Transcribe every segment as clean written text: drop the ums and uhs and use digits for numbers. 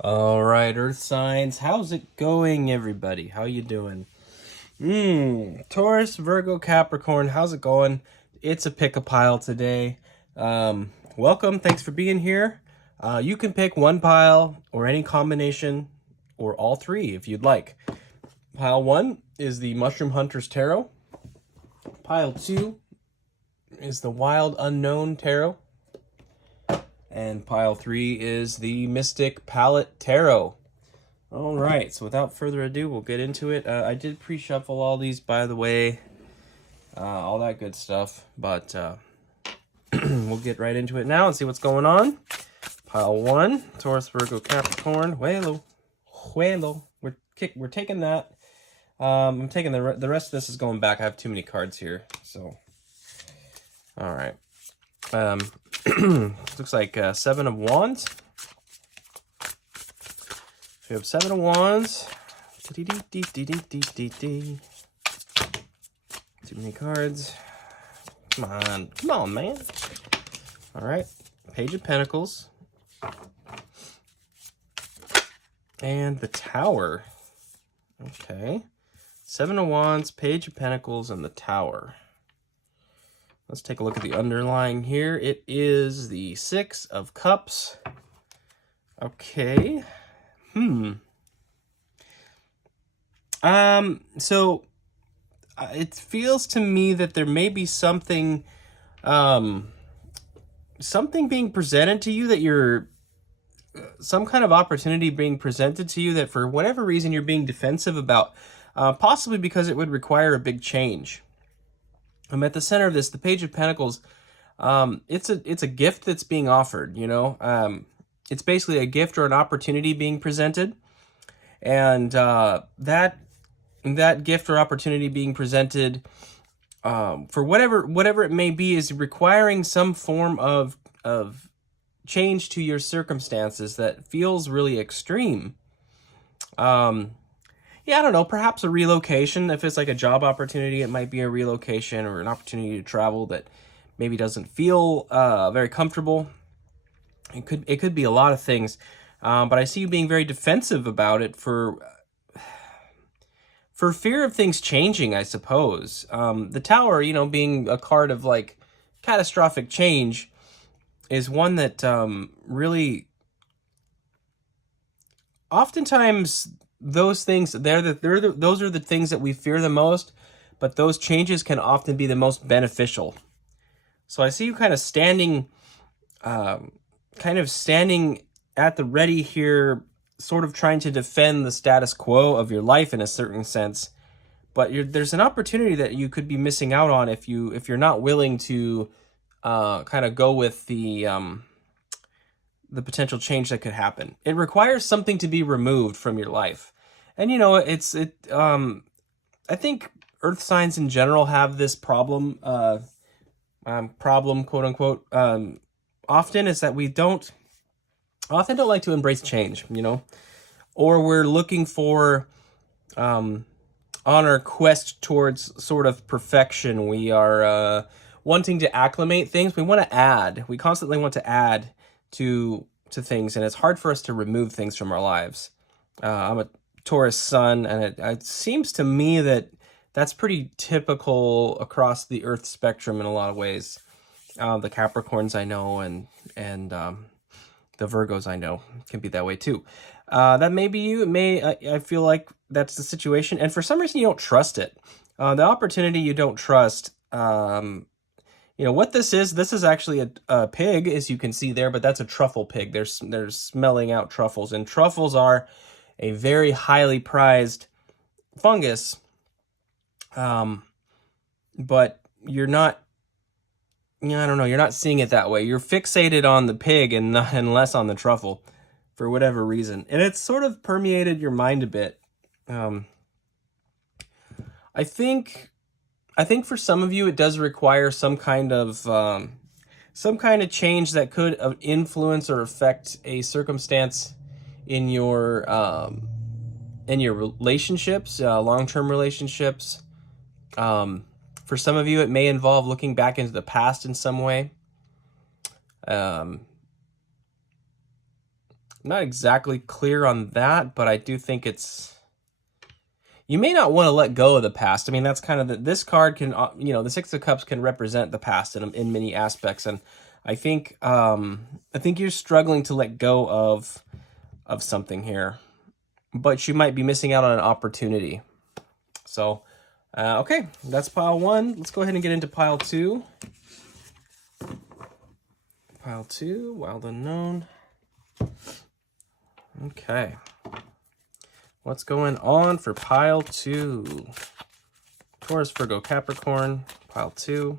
All right, Earth signs. How's it going, everybody? How you doing? Taurus, Virgo, Capricorn. How's it going? It's a pick a pile today. Welcome. Thanks for being here. You can pick one pile or any combination or all three if you'd like. Pile 1 is the Mushroom Hunter's Tarot. Pile 2 is the Wild Unknown Tarot. And pile 3 is the Mystic Palette Tarot. All right, so without further ado, we'll get into it. I did pre-shuffle all these, by the way, all that good stuff, but we'll get right into it now and see what's going on. Pile 1, Taurus, Virgo, Capricorn, Huelo. We're taking that. I'm taking the rest of this is going back. I have too many cards here, so all right. Looks like 7 of Wands. We have 7 of Wands. Too many cards. Come on, man. All right, Page of Pentacles. And the Tower. Okay. 7 of Wands, Page of Pentacles, and the Tower. Let's take a look at the underlying here. It is the 6 of Cups. Okay. So it feels to me that there may be something being presented to you that you're some kind of opportunity being presented to you that for whatever reason you're being defensive about, possibly because it would require a big change. I'm at the center of this, the Page of Pentacles. It's a gift that's being offered, you know. It's basically a gift or an opportunity being presented, and that gift or opportunity being presented, for whatever it may be, is requiring some form of change to your circumstances that feels really extreme. Yeah, I don't know, perhaps a relocation. If it's like a job opportunity, it might be a relocation or an opportunity to travel that maybe doesn't feel very comfortable. It could be a lot of things, but I see you being very defensive about it for fear of things changing, I suppose. The Tower, you know, being a card of like catastrophic change, is one that really, oftentimes those things, those are the things that we fear the most, but those changes can often be the most beneficial. So I see you kind of standing at the ready here, sort of trying to defend the status quo of your life in a certain sense. But there's an opportunity that you could be missing out on if you're not willing to kind of go with the potential change that could happen. It requires something to be removed from your life. And, you know, I think earth signs in general have this problem, quote unquote, often, is that we don't like to embrace change, you know, or we're looking for, on our quest towards sort of perfection. We are wanting to acclimate things. We constantly want to add to things, and it's hard for us to remove things from our lives. I'm a Taurus sun, and it seems to me that that's pretty typical across the Earth spectrum in a lot of ways. The Capricorns I know, and the Virgos I know can be that way too. That may be you. I feel like that's the situation, and for some reason you don't trust it. The opportunity you don't trust. You know what this is? This is actually a pig, as you can see there, but that's a truffle pig. They're smelling out truffles, and truffles are a very highly prized fungus. But you're not, you know, I don't know, you're not seeing it that way. You're fixated on the pig and less on the truffle for whatever reason. And it's sort of permeated your mind a bit. I think for some of you, it does require some kind of change that could influence or affect a circumstance in your relationships, long-term relationships. For some of you, it may involve looking back into the past in some way. Now, not exactly clear on that, but I do think it's... You may not want to let go of the past. I mean, that's kind of this card can, the Six of Cups can represent the past in many aspects, and I think you're struggling to let go of something here, but you might be missing out on an opportunity. So, okay, that's pile 1. Let's go ahead and get into pile 2. Pile 2, Wild Unknown. Okay. What's going on for pile 2? Taurus, Virgo, Capricorn, pile 2.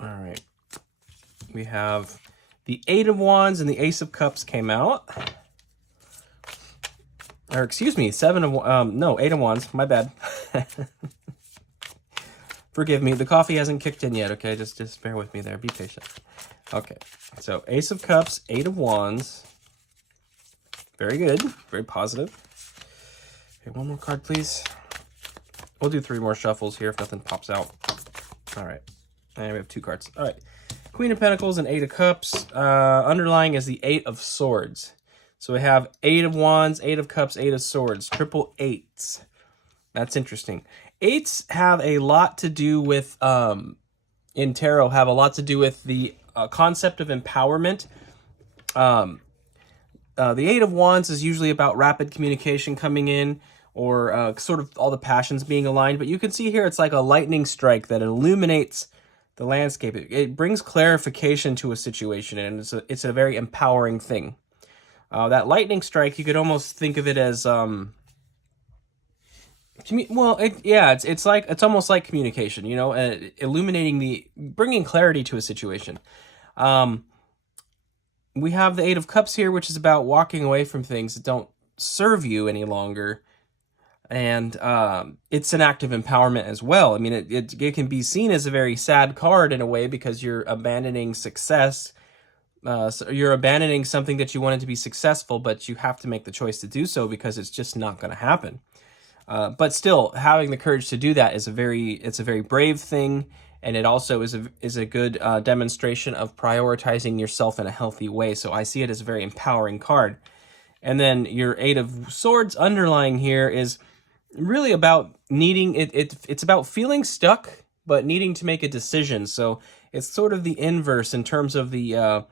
All right. We have the 8 of Wands and the Ace of Cups came out. Or excuse me, 8 of Wands, my bad. Forgive me, the coffee hasn't kicked in yet, okay? Just bear with me there, be patient. Okay, so Ace of Cups, 8 of Wands. Very good, very positive. Okay, one more card, please. We'll do 3 more shuffles here if nothing pops out. All right, and we have 2 cards. All right, Queen of Pentacles and 8 of Cups. Underlying is the 8 of Swords. So we have 8 of Wands, 8 of Cups, 8 of Swords, triple 8s. That's interesting. 8s have a lot to do with, in tarot, have a lot to do with the concept of empowerment. The 8 of Wands is usually about rapid communication coming in, or sort of all the passions being aligned. But you can see here it's like a lightning strike that illuminates the landscape. It brings clarification to a situation, and it's a very empowering thing. That lightning strike, you could almost think of it as it's almost like communication, illuminating bringing clarity to a situation. We have the 8 of Cups here, which is about walking away from things that don't serve you any longer. And it's an act of empowerment as well. I mean, it can be seen as a very sad card in a way because you're abandoning success. So you're abandoning something that you wanted to be successful, but you have to make the choice to do so because it's just not going to happen. But still, having the courage to do that is a very brave thing. And it also is a good demonstration of prioritizing yourself in a healthy way. So I see it as a very empowering card. And then your 8 of Swords underlying here is really about needing it's about feeling stuck but needing to make a decision. So it's sort of the inverse in terms of the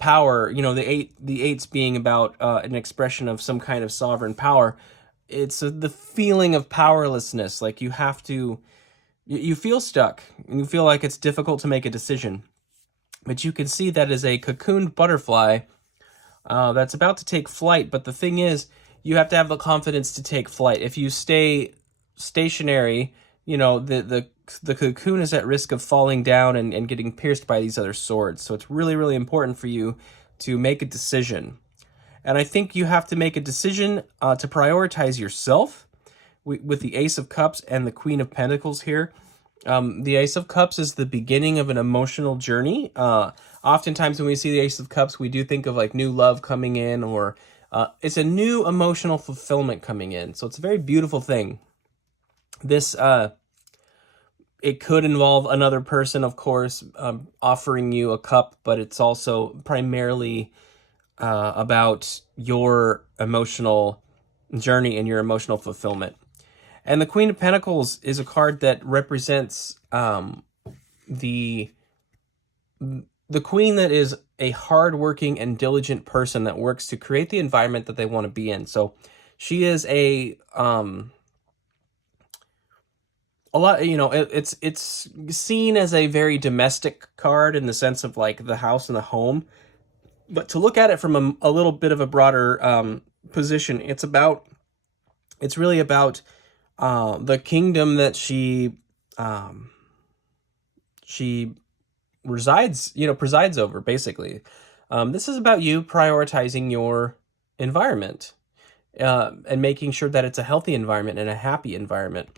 power. The 8s being about an expression of some kind of sovereign power. It's the feeling of powerlessness, like you have to. You feel stuck, and you feel like it's difficult to make a decision. But you can see that as a cocooned butterfly that's about to take flight. But the thing is, you have to have the confidence to take flight. If you stay stationary, the cocoon is at risk of falling down and getting pierced by these other swords. So it's really, really important for you to make a decision. And I think you have to make a decision to prioritize yourself. With the Ace of Cups and the Queen of Pentacles here. The Ace of Cups is the beginning of an emotional journey. Oftentimes when we see the Ace of Cups, we do think of like new love coming in, or it's a new emotional fulfillment coming in. So it's a very beautiful thing. This, it could involve another person, of course, offering you a cup, but it's also primarily about your emotional journey and your emotional fulfillment. And the Queen of Pentacles is a card that represents the queen that is a hardworking and diligent person that works to create the environment that they want to be in. So she is a lot, it's seen as a very domestic card in the sense of like the house and the home. But to look at it from a little bit of a broader position, it's really about the kingdom that she presides over, basically. This is about you prioritizing your environment and making sure that it's a healthy environment and a happy environment.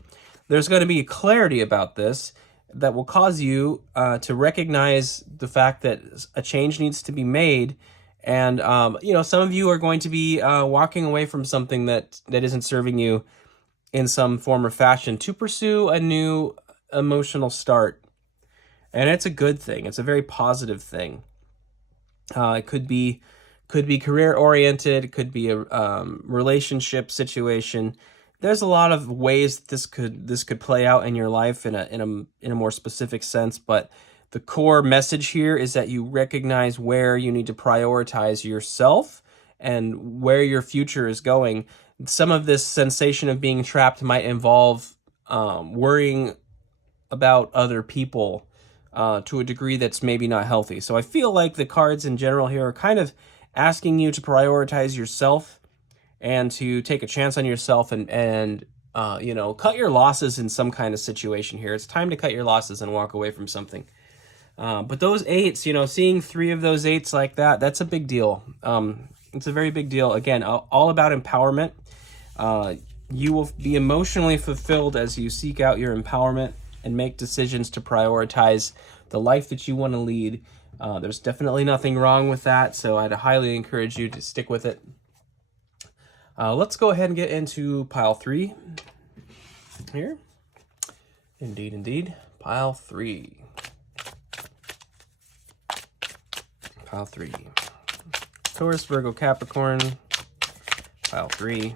There's going to be clarity about this that will cause you to recognize the fact that a change needs to be made. And, some of you are going to be walking away from something that isn't serving you in some form or fashion to pursue a new emotional start. And it's a good thing. It's a very positive thing. It could be career oriented. It could be a relationship situation. There's a lot of ways this could play out in your life in a more specific sense, but the core message here is that you recognize where you need to prioritize yourself and where your future is going. Some of this sensation of being trapped might involve worrying about other people to a degree that's maybe not healthy. So I feel like the cards in general here are kind of asking you to prioritize yourself and to take a chance on yourself and you know, cut your losses in some kind of situation here. It's time to cut your losses and walk away from something. But those eights, you know, seeing 3 of those eights like that, that's a big deal. It's a very big deal. Again, all about empowerment. You will be emotionally fulfilled as you seek out your empowerment and make decisions to prioritize the life that you want to lead. There's definitely nothing wrong with that, so I'd highly encourage you to stick with it. Let's go ahead and get into pile 3 here. Indeed. Pile 3. Pile 3. Taurus, Virgo, Capricorn. Pile 3.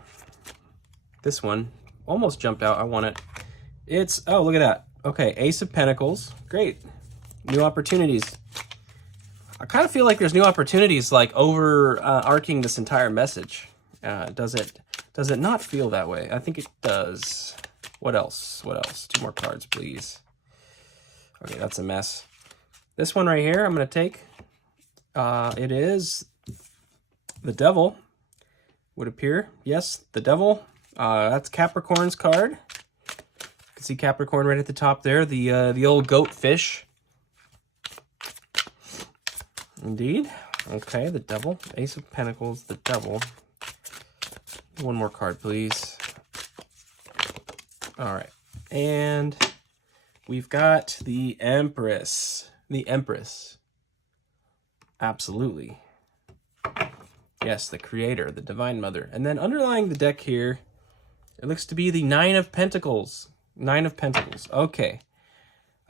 This one almost jumped out. I want it. It's, oh, look at that. Okay, Ace of Pentacles. Great. New opportunities. I kind of feel like there's new opportunities like overarching this entire message. Does it not feel that way? I think it does. What else? 2 more cards, please. Okay, that's a mess. This one right here, I'm going to take. It is the Devil, would appear. Yes, the Devil. That's Capricorn's card. You can see Capricorn right at the top there. The old goat fish. Indeed. Okay, the Devil. Ace of Pentacles, the Devil. 1 more card, please. All right. And we've got the Empress. The Empress. Absolutely. Yes, the Creator, the Divine Mother. And then underlying the deck here, it looks to be the 9 of Pentacles. 9 of Pentacles. Okay.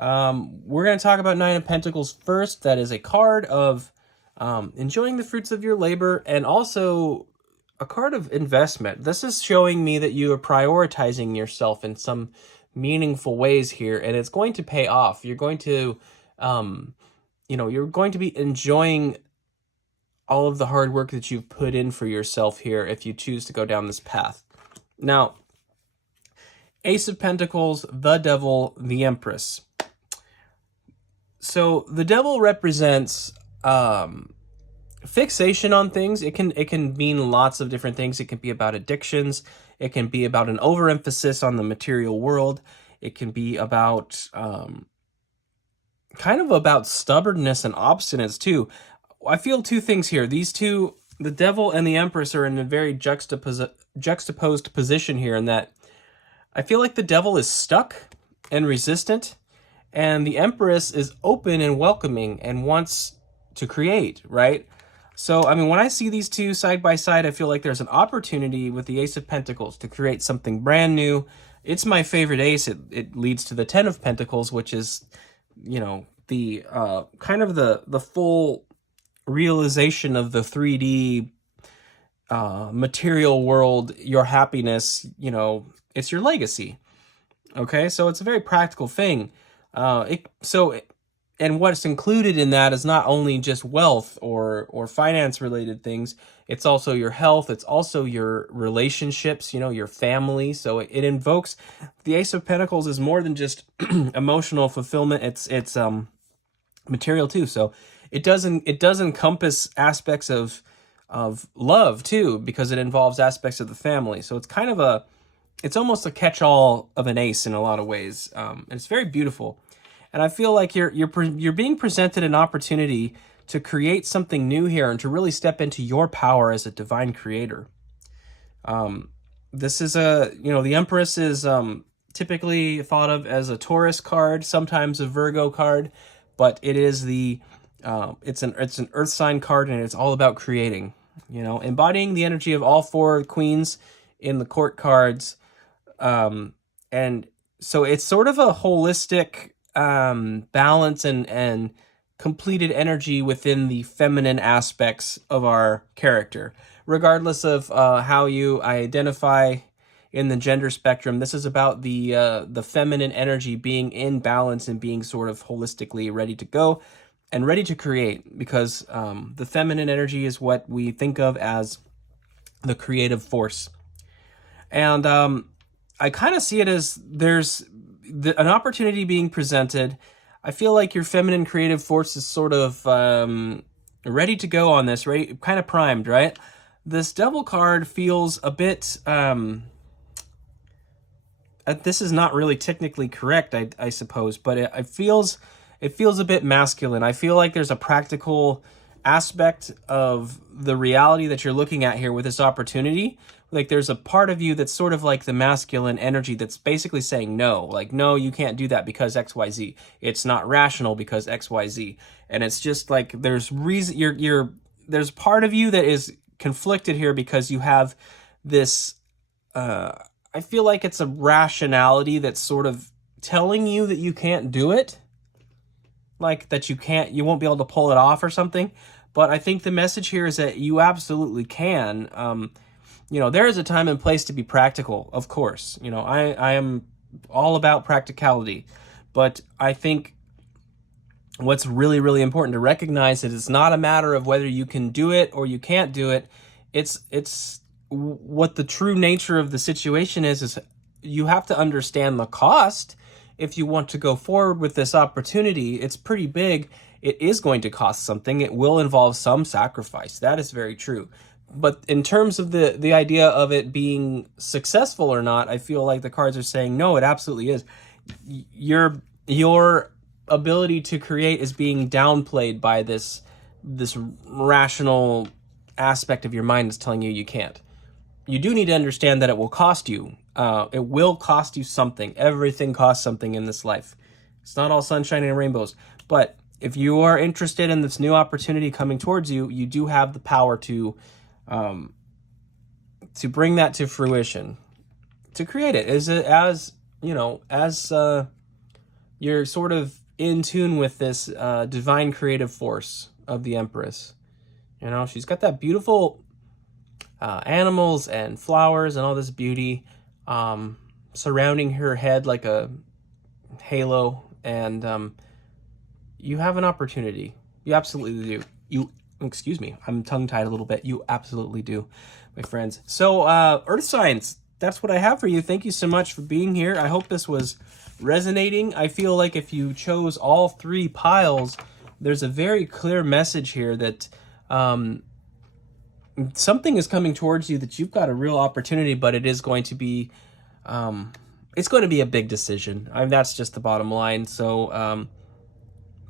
We're going to talk about 9 of Pentacles first. That is a card of enjoying the fruits of your labor and also a card of investment. This is showing me that you are prioritizing yourself in some meaningful ways here, and it's going to pay off. You're going to, you know, you're going to be enjoying all of the hard work that you've put in for yourself here if you choose to go down this path. Now, Ace of Pentacles, the Devil, the Empress. So the Devil represents fixation on things. It can mean lots of different things. It can be about addictions. It can be about an overemphasis on the material world. It can be about kind of about stubbornness and obstinance too. I feel 2 things here. These two, the Devil and the Empress, are in a very juxtaposed position here in that I feel like the Devil is stuck and resistant, and the Empress is open and welcoming and wants to create, right? So, I mean, when I see these two side by side, I feel like there's an opportunity with the Ace of Pentacles to create something brand new. It's my favorite ace. It leads to the 10 of Pentacles, which is, you know, the kind of the full realization of the 3D material world, your happiness, you know, it's your legacy. Okay, so it's a very practical thing. And what's included in that is not only just wealth or finance related things, it's also your health, it's also your relationships, you know, your family. So it invokes, the Ace of Pentacles is more than just emotional fulfillment, it's material too. So it does encompass aspects of love too, because it involves aspects of the family. So it's kind of it's almost a catch-all of an ace in a lot of ways. And it's very beautiful. And I feel like you're being presented an opportunity to create something new here and to really step into your power as a divine creator. This is the Empress is typically thought of as a Taurus card, sometimes a Virgo card, but it is it's an earth sign card, and it's all about creating, you know, embodying the energy of all 4 queens in the court cards. And so it's sort of a holistic balance and completed energy within the feminine aspects of our character. Regardless of how you identify in the gender spectrum, this is about the feminine energy being in balance and being sort of holistically ready to go and ready to create, because the feminine energy is what we think of as the creative force. And I kind of see it as there's an opportunity being presented. I feel like your feminine creative force is sort of ready to go on this, right? Kind of primed, right? This Devil card feels a bit... this is not really technically correct, I suppose, but it feels a bit masculine. I feel like there's a practical aspect of the reality that you're looking at here with this opportunity. Like there's a part of you that's sort of like the masculine energy that's basically saying no, like, no, you can't do that because XYZ. It's not rational because XYZ. And it's just like there's reason there's part of you that is conflicted here because you have this I feel like it's a rationality that's sort of telling you that you can't do it. Like that you won't be able to pull it off or something. But I think the message here is that you absolutely can. There is a time and place to be practical, of course. I am all about practicality. But I think what's really, really important to recognize is it's not a matter of whether you can do it or you can't do it. It's what the true nature of the situation is you have to understand the cost. If you want to go forward with this opportunity, it's pretty big. It is going to cost something. It will involve some sacrifice. That is very true. But in terms of the idea of it being successful or not, I feel like the cards are saying, no, it absolutely is. Your ability to create is being downplayed by this rational aspect of your mind that's telling you can't. You do need to understand that it will cost you. It will cost you something. Everything costs something in this life. It's not all sunshine and rainbows. But if you are interested in this new opportunity coming towards you, you do have the power to bring that to fruition, to create it. As you're sort of in tune with this divine creative force of the Empress. She's got that beautiful animals and flowers and all this beauty surrounding her head like a halo, and you have an opportunity. You absolutely do. Excuse me, I'm tongue-tied a little bit. You absolutely do, my friends. So, Earth signs, that's what I have for you. Thank you so much for being here. I hope this was resonating. I feel like if you chose all three piles, there's a very clear message here that something is coming towards you, that you've got a real opportunity, but it is going to be, it's going to be a big decision. That's just the bottom line. So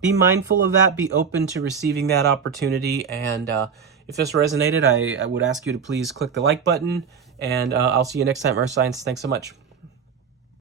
be mindful of that. Be open to receiving that opportunity. And if this resonated, I would ask you to please click the like button. And I'll see you next time, Earth Signs. Thanks so much.